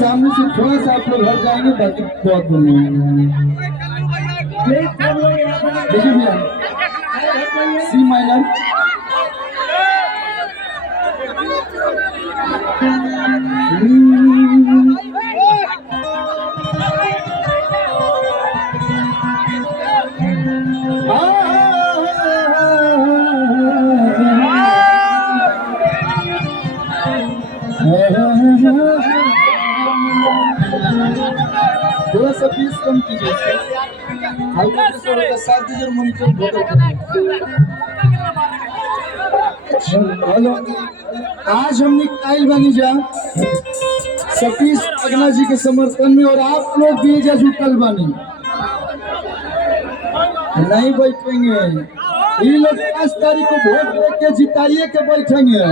सामने से थोड़ा सा आप लोग हट जाएंगे, बाकी बहुत बढ़िया। देखिए भैया, सी माइनर, थोड़ा सा फीस कम कीजिए, हल्का प्रेशर होगा, साथ दीजिए मॉनिटर भोकल। हेलो, आज हमने कायल बनी जा सतीश अगना जी के समर्थन में, और आप लोग भी जा जुटल बनी, नहीं बैठेंगे ये लोग। 5 तारीख को वोट लेके जिताइए के बैठेंगे,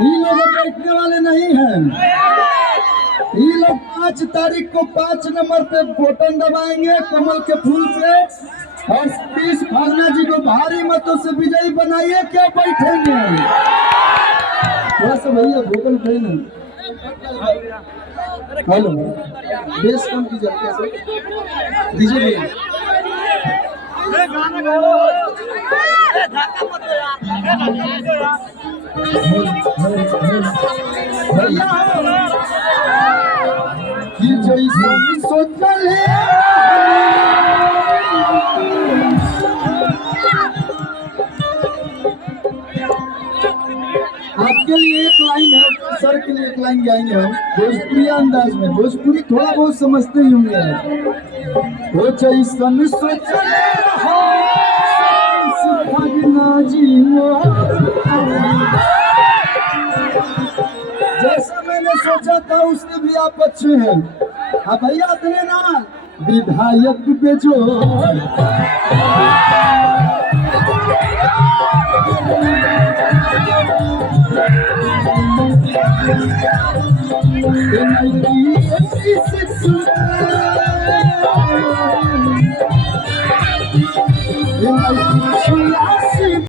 ये लोग बैठने वाले नहीं हैं। ये लोग 5 तारीख को 5 नंबर पे बटन दबाएंगे कमल के फूल से, और सतीश अगना जी को भारी मतों से विजयी बनाइए, क्या बैठेंगे। थोड़ा सा भैया भूकल उठाइए ना। हेलो, बेस कम कीजिए, कैसे दीजिए भैया। सोचल है आपके लिए एक लाइन है, सर के लिए एक लाइन गाएंगे हम भोजपुरी अंदाज में। भोजपुरी थोड़ा बहुत समझते ही होंगे। हो जैसन सोचल जैसा मैंने सोचा था उससे भी आप अच्छे हैं। हाँ भैया, अपने ना विधायक पे जो